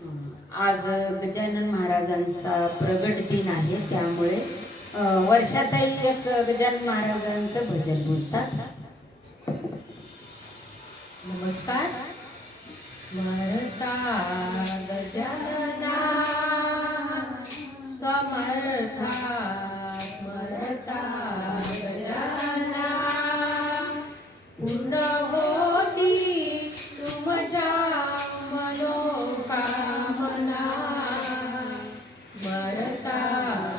आज गजानन महाराजांचा प्रगट दिन आहे त्यामुळे वर्षातही एक गजानन महाराजांचं भजन बोलतात. नमस्कार. स्मरता पूर्ण होती तुमच्या ભરતા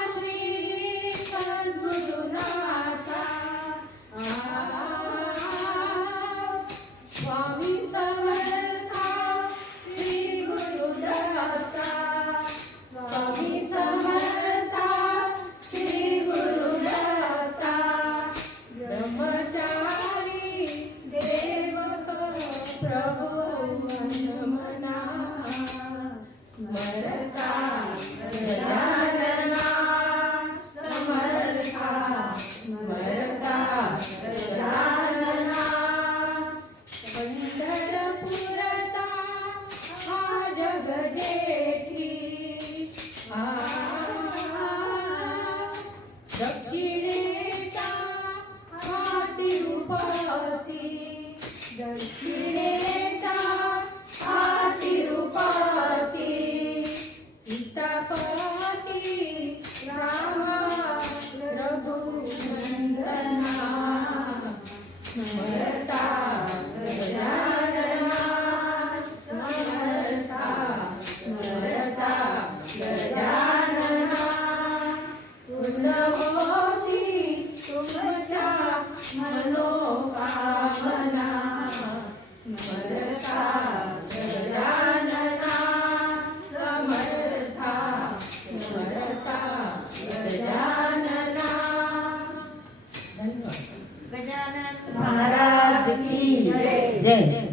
Parvati, the ગજાનન મહારાજ કી જય.